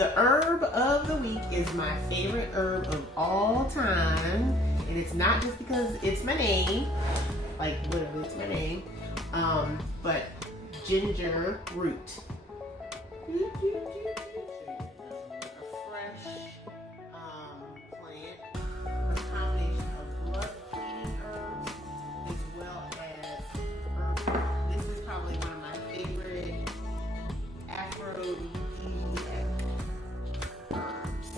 The herb of the week is my favorite herb of all time. And it's not just because it's my name, like literally it's my name, but ginger root. A fresh plant, a combination of blood cleaning herbs as well as herbs. This is probably one of my favorite aphrodisiac herbs.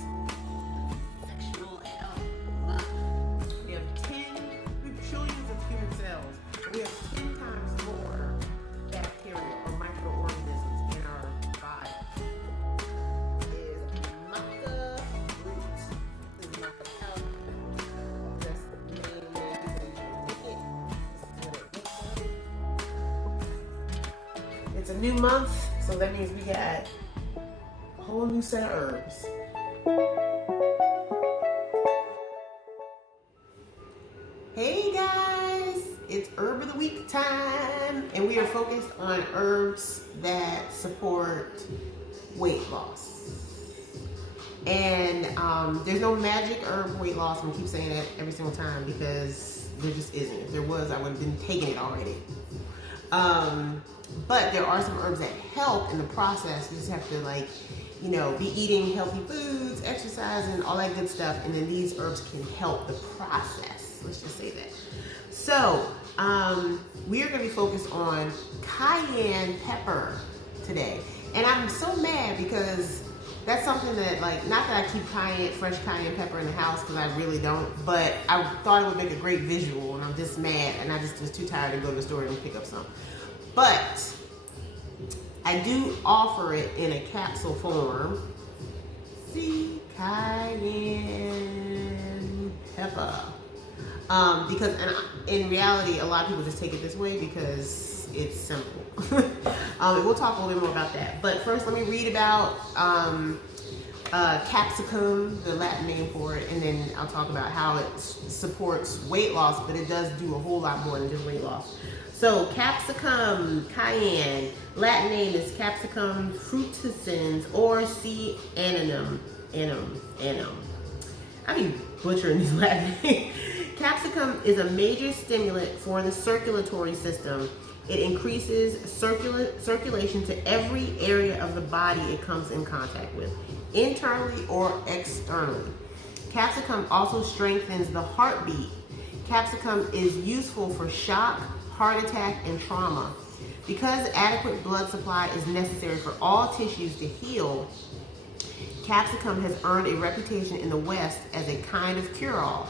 Sexual love. We have trillions of human cells. We have 10 times more bacteria or microorganisms in our body. Is maca root. This is maca powder. That's the main way because you pick it. This is what it looks like. It's a new month, so that means we got a whole new set of herbs. Hey guys, it's Herb of the Week time, and we are focused on herbs that support weight loss. And there's no magic herb weight loss, and I keep saying that every single time because there just isn't. If there was, I would have been taking it already. But there are some herbs that help in the process. You just have to be eating healthy foods, exercising, all that good stuff, and then these herbs can help the process. Let's just say that. So, we are going to be focused on cayenne pepper today. And I'm so mad because that's something that, not that I keep fresh cayenne pepper in the house, because I really don't, but I thought it would make a great visual, and I'm just mad, and I just was too tired to go to the store and pick up some. But I do offer it in a capsule form. See, cayenne pepper. Because in reality, a lot of people just take it this way because it's simple. We'll talk a little bit more about that. But first, let me read about capsicum, the Latin name for it, and then I'll talk about how it supports weight loss, but it does do a whole lot more than just weight loss. So capsicum, cayenne, Latin name is Capsicum frutescens or C. annum. I be butchering these Latin names. Capsicum is a major stimulant for the circulatory system. It increases circulation to every area of the body it comes in contact with, internally or externally. Capsicum also strengthens the heartbeat. Capsicum is useful for shock, heart attack, and trauma. Because adequate blood supply is necessary for all tissues to heal, capsicum has earned a reputation in the West as a kind of cure-all.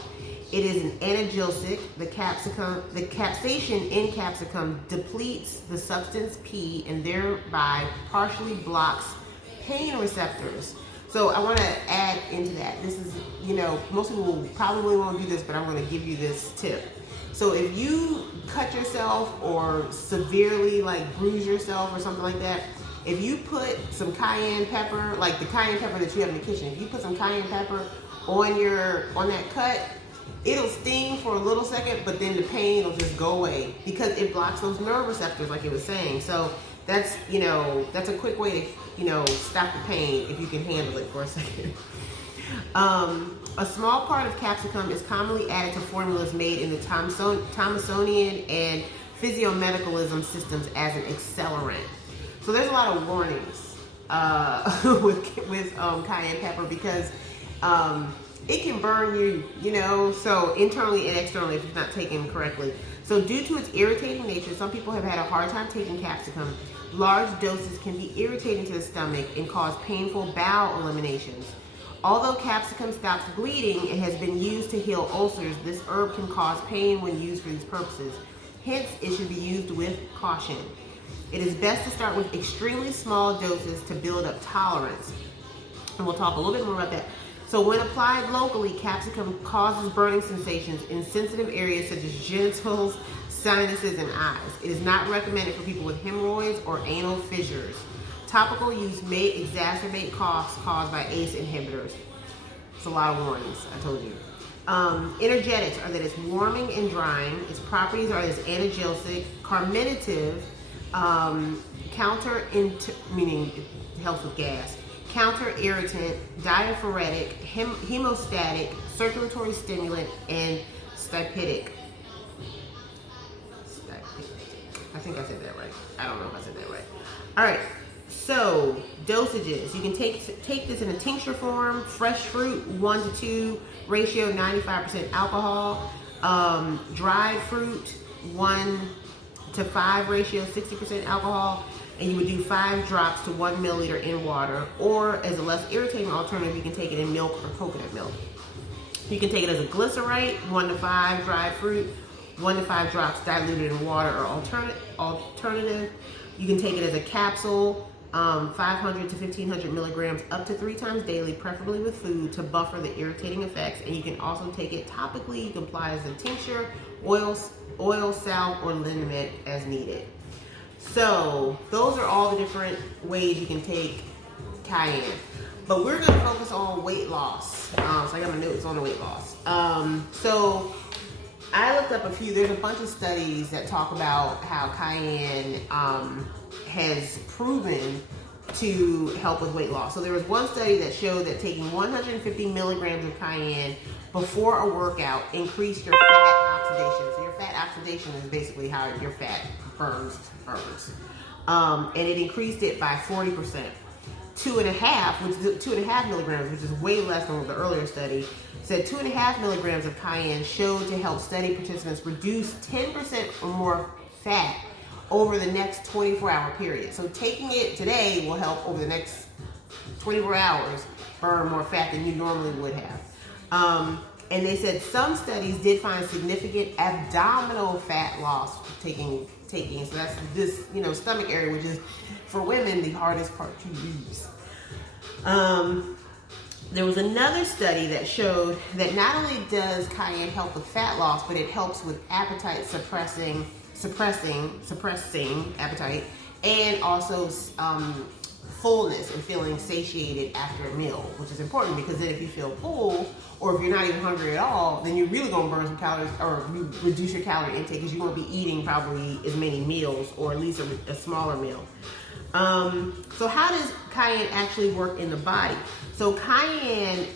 It is an analgesic. The capsaicin in capsicum depletes the substance P and thereby partially blocks pain receptors. So I want to add into that. This is, most people will probably won't do this, but I'm going to give you this tip. So if you cut yourself or severely bruise yourself or something like that, if you put some cayenne pepper, like the cayenne pepper that you have in the kitchen, if you put some cayenne pepper on that cut, it'll sting for a little second, but then the pain will just go away because it blocks those nerve receptors, like it was saying. So that's a quick way to stop the pain if you can handle it for a second. A small part of capsicum is commonly added to formulas made in the Thomasonian and physiomedicalism systems as an accelerant. So there's a lot of warnings with cayenne pepper because it can burn you, so internally and externally if it's not taken correctly. So due to its irritating nature, some people have had a hard time taking capsicum. Large doses can be irritating to the stomach and cause painful bowel eliminations. Although capsicum stops bleeding and has been used to heal ulcers, this herb can cause pain when used for these purposes. Hence, it should be used with caution. It is best to start with extremely small doses to build up tolerance. And we'll talk a little bit more about that. So when applied locally, capsicum causes burning sensations in sensitive areas such as genitals, sinuses, and eyes. It is not recommended for people with hemorrhoids or anal fissures. Topical use may exacerbate coughs caused by ACE inhibitors. It's a lot of warnings, I told you. Energetics are that it's warming and drying. Its properties are as analgesic, carminative, meaning it helps with gas, counter-irritant, diaphoretic, hemostatic, circulatory stimulant, and stypitic. I think I said that right. I don't know if I said that right. All right. So dosages. You can take this in a tincture form. Fresh fruit, 1 to 2 ratio, 95% alcohol. Dried fruit, 1 to 5 ratio, 60% alcohol. And you would do 5 drops to 1 milliliter in water. Or as a less irritating alternative, you can take it in milk or coconut milk. You can take it as a glycerite, 1 to 5 dried fruit, 1 to 5 drops diluted in water or alternative. You can take it as a capsule, 500 to 1500 milligrams up to 3 times daily, preferably with food, to buffer the irritating effects. And you can also take it topically. You can apply as a tincture, oil, salve, or liniment as needed. So those are all the different ways you can take cayenne. But we're going to focus on weight loss. So I got my notes on the weight loss. So I looked up a few. There's a bunch of studies that talk about how cayenne has proven to help with weight loss. So there was one study that showed that taking 150 milligrams of cayenne before a workout increased your fat oxidation. So your fat oxidation is basically how your fat burns. And it increased it by 40%. 2.5 milligrams, which is way less than the earlier study, said 2.5 milligrams of cayenne showed to help study participants reduce 10% or more fat over the next 24-hour period. So taking it today will help over the next 24 hours burn more fat than you normally would have. And they said some studies did find significant abdominal fat loss taking. So that's this, stomach area, which is for women the hardest part to lose. There was another study that showed that not only does cayenne help with fat loss, but it helps with appetite suppressing appetite, and also fullness and feeling satiated after a meal, which is important because then if you feel full, or if you're not even hungry at all, then you're really going to burn some calories or reduce your calorie intake because you're going to be eating probably as many meals, or at least a smaller meal. So how does cayenne actually work in the body? So cayenne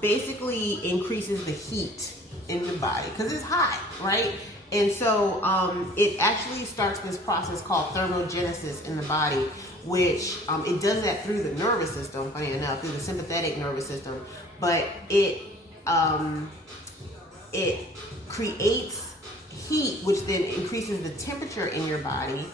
basically increases the heat in the body because it's hot, right? And so it actually starts this process called thermogenesis in the body, which it does that through the nervous system, funny enough, through the sympathetic nervous system, but it creates heat, which then increases the temperature in your body.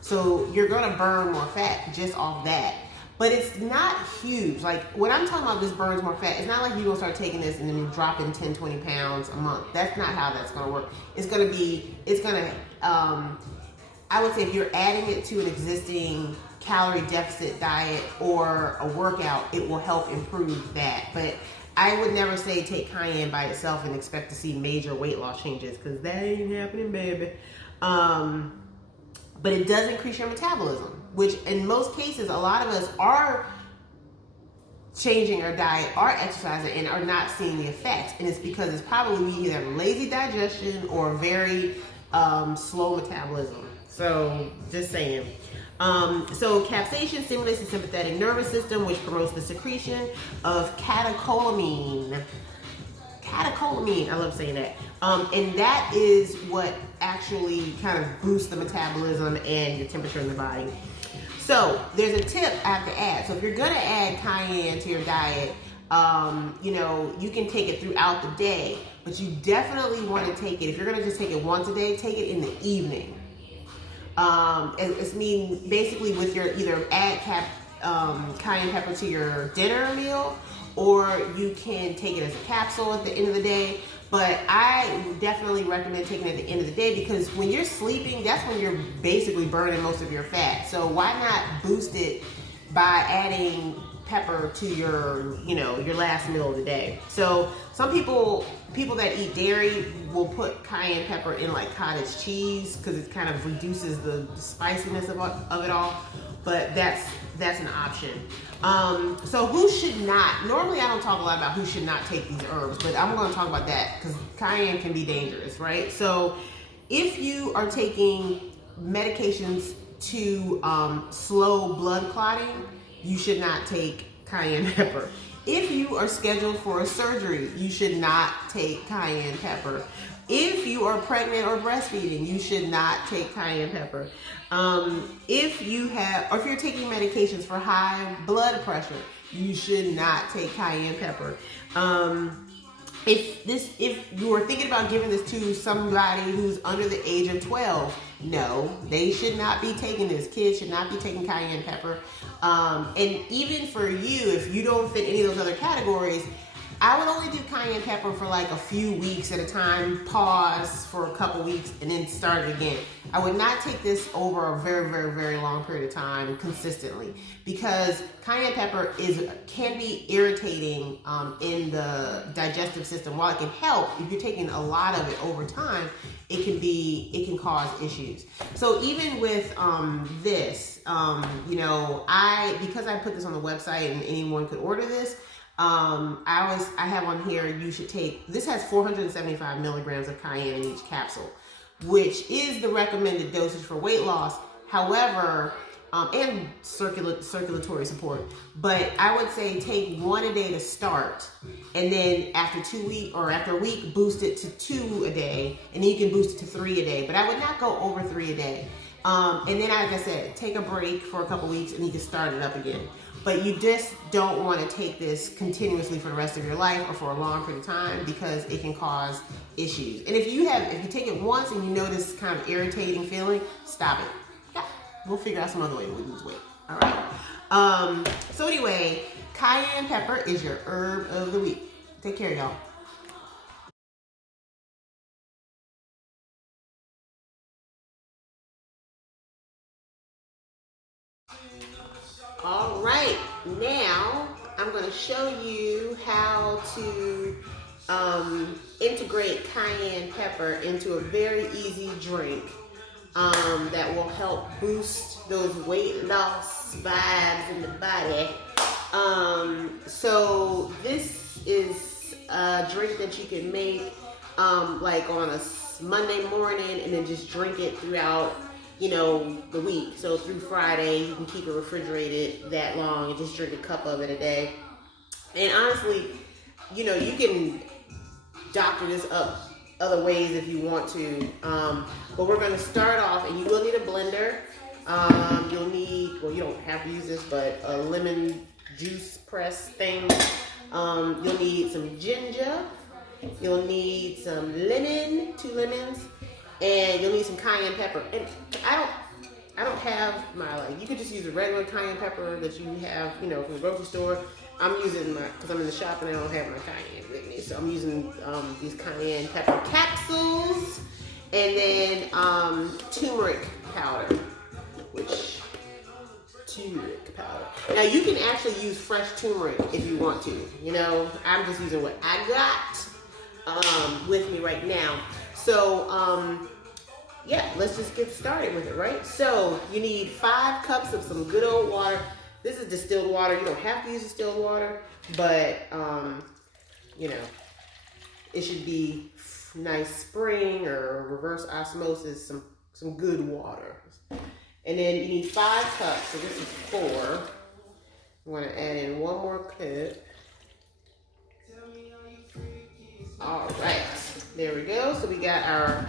So you're gonna burn more fat just off that. But it's not huge. Like when I'm talking about this burns more fat, it's not like you're gonna start taking this and then you're dropping 10, 20 pounds a month. That's not how that's gonna work. I would say if you're adding it to an existing calorie deficit diet or a workout, it will help improve that. But I would never say take cayenne by itself and expect to see major weight loss changes, because that ain't happening, baby. But it does increase your metabolism, which in most cases, a lot of us are changing our diet, are exercising, and are not seeing the effects. And it's because it's probably we either have lazy digestion or very slow metabolism. So just saying. So capsaicin stimulates the sympathetic nervous system, which promotes the secretion of catecholamine. Catecholamine, I love saying that. And that is what actually kind of boosts the metabolism and your temperature in the body. So there's a tip I have to add. So if you're gonna add cayenne to your diet, you can take it throughout the day, but you definitely want to take it. If you're gonna just take it once a day, take it in the evening. Basically with your either add cayenne pepper to your dinner meal, or you can take it as a capsule at the end of the day. But I definitely recommend taking it at the end of the day, because when you're sleeping, that's when you're basically burning most of your fat. So why not boost it by adding pepper to your last meal of the day? So some people that eat dairy will put cayenne pepper in like cottage cheese because it kind of reduces the spiciness of it all. But that's an option. So who should not? Normally I don't talk a lot about who should not take these herbs, but I'm going to talk about that because cayenne can be dangerous, right? So if you are taking medications to slow blood clotting, you should not take cayenne pepper. If you are scheduled for a surgery, you should not take cayenne pepper. If you are pregnant or breastfeeding, you should not take cayenne pepper. If you're taking medications for high blood pressure, you should not take cayenne pepper. If you are thinking about giving this to somebody who's under the age of 12, no, they should not be taking this. Kids should not be taking cayenne pepper. And even for you, if you don't fit any of those other categories, I would only do cayenne pepper for like a few weeks at a time, pause for a couple weeks, and then start it again. I would not take this over a very, very, very long period of time consistently, because cayenne pepper can be irritating in the digestive system. While it can help, if you're taking a lot of it over time, it can cause issues. So even with this, because I put this on the website and anyone could order this. I have on here, you should take, this has 475 milligrams of cayenne in each capsule, which is the recommended dosage for weight loss. However, and circulatory support. But I would say take one a day to start, and then after a week, boost it to 2 a day, and then you can boost it to 3 a day. But I would not go over 3 a day. And then, like I said, take a break for a couple weeks, and you can start it up again. But you just don't want to take this continuously for the rest of your life or for a long period of time, because it can cause issues. And if you take it once and you notice kind of irritating feeling, stop it. Yeah, we'll figure out some other way to lose weight. All right. So anyway, cayenne pepper is your herb of the week. Take care, y'all. All right, now I'm going to show you how to integrate cayenne pepper into a very easy drink that will help boost those weight loss vibes in the body. So this is a drink that you can make like on a Monday morning, and then just drink it throughout the week. So through Friday, you can keep it refrigerated that long and just drink a cup of it a day. And honestly, you can doctor this up other ways if you want to. But we're going to start off, and you will need a blender. You'll need, well, you don't have to use this, but a lemon juice press thing. You'll need some ginger. You'll need some lemon, 2 lemons. And you'll need some cayenne pepper. And I don't have my, you could just use a regular cayenne pepper that you have, from the grocery store. I'm using because I'm in the shop and I don't have my cayenne with me. So I'm using these cayenne pepper capsules, and then turmeric powder, turmeric powder. Now you can actually use fresh turmeric if you want to, I'm just using what I got with me right now. So, yeah, let's just get started with it, right? So you need 5 cups of some good old water. This is distilled water. You don't have to use distilled water, but, it should be nice spring or reverse osmosis, some good water. And then you need 5 cups. So this is 4. I'm going to add in 1 more cup. All right. There we go. So we got our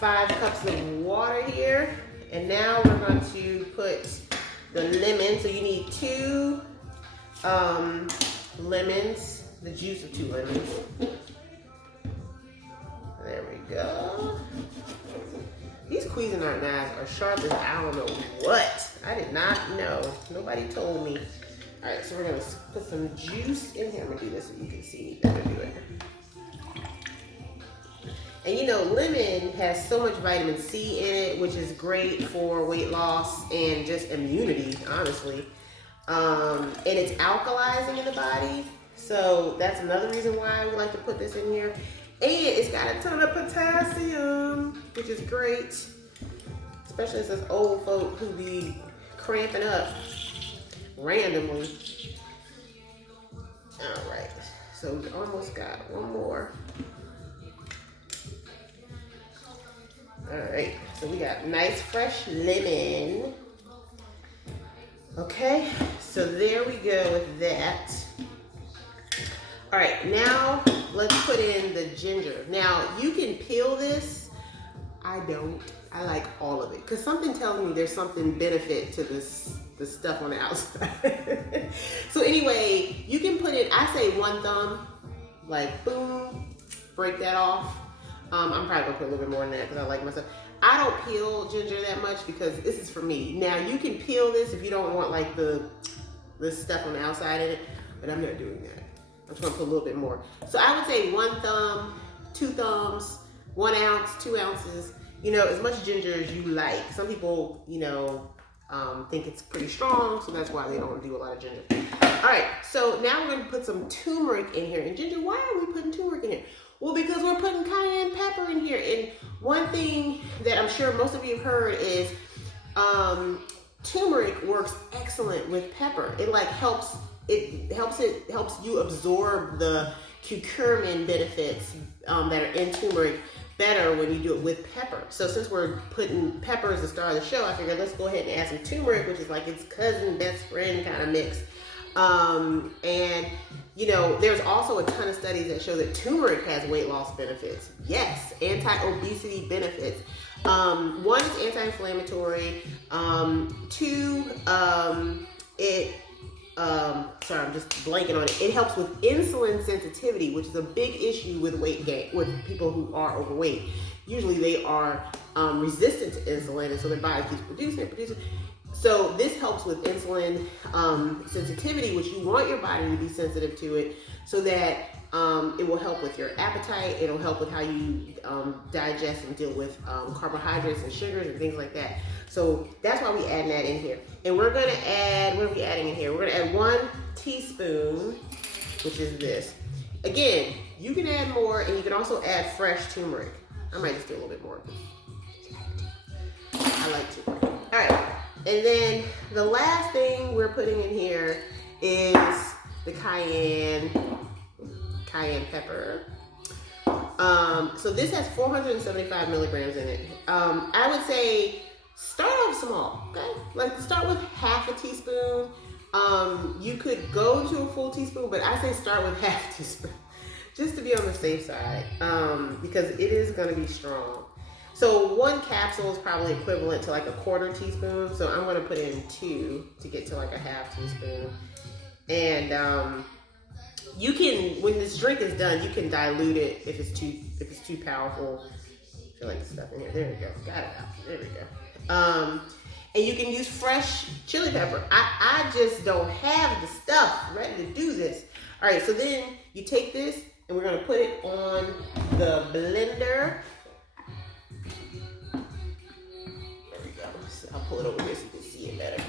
5 cups of water here. And now we're going to put the lemon. So you need 2 lemons, the juice of 2 lemons. There we go. These Cuisinart knives are sharp as I don't know what. I did not know. Nobody told me. All right, so we're going to put some juice in here. I'm going to do this so you can see me better do it. And lemon has so much vitamin C in it, which is great for weight loss and just immunity, honestly. And it's alkalizing in the body. So that's another reason why we like to put this in here. And it's got a ton of potassium, which is great. Especially as us old folk who be cramping up randomly. All right, so we almost got 1 more. All right, so we got nice fresh lemon. Okay, so there we go with that. All right, now let's put in the ginger. Now you can peel this. I don't. I like all of it because something tells me there's something benefit to this, the stuff on the outside. So anyway, you can put it, I say one thumb, like boom, break that off. I'm probably gonna put a little bit more than that because I like myself. I don't peel ginger that much because this is for me. Now you can peel this if you don't want like the stuff on the outside in it, but I'm not doing that. I'm just gonna put a little bit more. So I would say one thumb, 2 thumbs, 1 ounce, 2 ounces, you know, as much ginger as you like. Some people, you know, think it's pretty strong, so that's why they don't do a lot of ginger. All right, so now we're gonna put some turmeric in here. And ginger, why are we putting turmeric in here? Well, because we're putting cayenne pepper in here. And one thing that I'm sure most of you have heard is turmeric works excellent with pepper. It like helps you absorb the curcumin benefits that are in turmeric better when you do it with pepper. So since we're putting pepper as the star of the show, I figured let's go ahead and add some turmeric, which is like its cousin, best friend kind of mix. And you know, there's also a ton of studies that show that turmeric has weight loss benefits. Yes, anti-obesity benefits. 1, it's anti-inflammatory. 2, sorry, I'm just blanking on it. It helps with insulin sensitivity, which is a big issue with weight gain, with people who are overweight. Usually they are resistant to insulin, and so their body keeps producing it. So this helps with insulin sensitivity, which you want your body to be sensitive to it, so that it will help with your appetite. It'll help with how you digest and deal with carbohydrates and sugars and things like that. So that's why we add that in here. And we're gonna add, what are we adding in here? We're gonna add 1 teaspoon, which is this. Again, you can add more, and you can also add fresh turmeric. I might just do a little bit more. I like turmeric. All right, and then the last thing we're putting in here is the cayenne pepper. So this has 475 milligrams in it. I would say start off small, okay? Like start with half a teaspoon. You could go to a full teaspoon, but I say start with half a teaspoon, just to be on the safe side, because it is gonna be strong. So 1 capsule is probably equivalent to like a 1/4 teaspoon. So I'm gonna put in 2 to get to like a half teaspoon. And you can, when this drink is done, you can dilute it if it's too powerful. I feel like the stuff in here. There we go. Got it out. There we go. And you can use fresh chili pepper. I just don't have the stuff ready to do this. All right, so then you take this and we're gonna put it on the blender. There we go. So I'll pull it over here so you can see it better.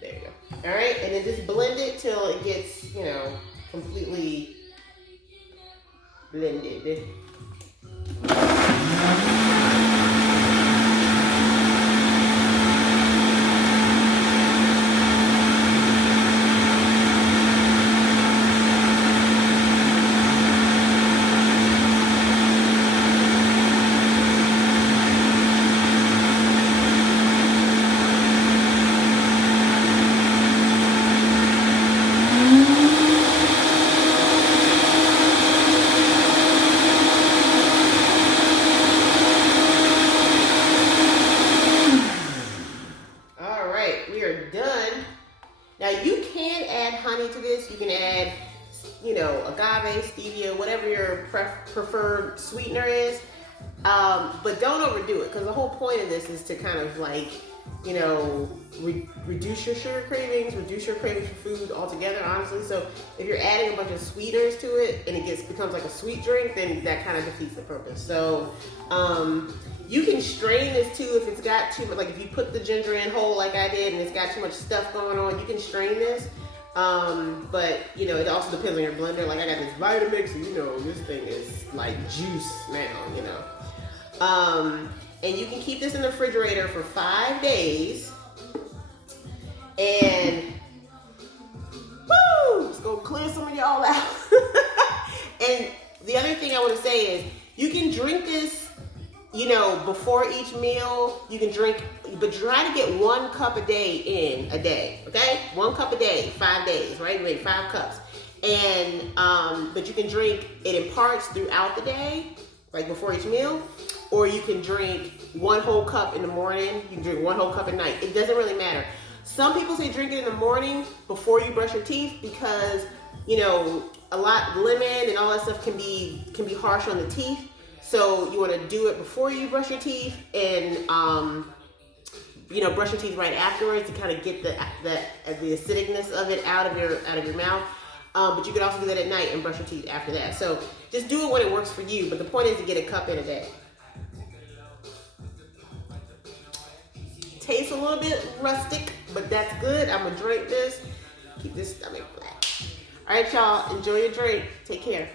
There you go. All right, and then just blend it till it gets, you know, completely blended. Stevia, whatever your preferred sweetener is, but don't overdo it, because the whole point of this is to kind of like, you know, reduce your sugar cravings, reduce your cravings for food altogether, honestly. So if you're adding a bunch of sweeteners to it and it becomes like a sweet drink, then that kind of defeats the purpose. So you can strain this too if it's got too much, like if you put the ginger in whole like I did and it's got too much stuff going on, you can strain this. But you know, it also depends on your blender. Like I got this Vitamix, and you know, this thing is like juice now, you know. And you can keep this in the refrigerator for 5 days. And woo, it's gonna clear some of y'all out. And the other thing I want to say is you can drink this, you know, before each meal. You can drink but try to get 1 cup a day in a day, okay? 1 cup a day, 5 days, right? You make 5 cups. And, but you can drink it in parts throughout the day, like before each meal, or you can drink 1 whole cup in the morning, you can drink 1 whole cup at night. It doesn't really matter. Some people say drink it in the morning before you brush your teeth because, you know, a lot lemon and all that stuff can be harsh on the teeth. So you want to do it before you brush your teeth and, you know, brush your teeth right afterwards to kind of get the acidicness of it out of your mouth. But you can also do that at night and brush your teeth after that. So just do it when it works for you. But the point is to get a cup in a day. Tastes a little bit rustic, but that's good. I'm gonna drink this. Keep this stomach flat. All right, y'all. Enjoy your drink. Take care.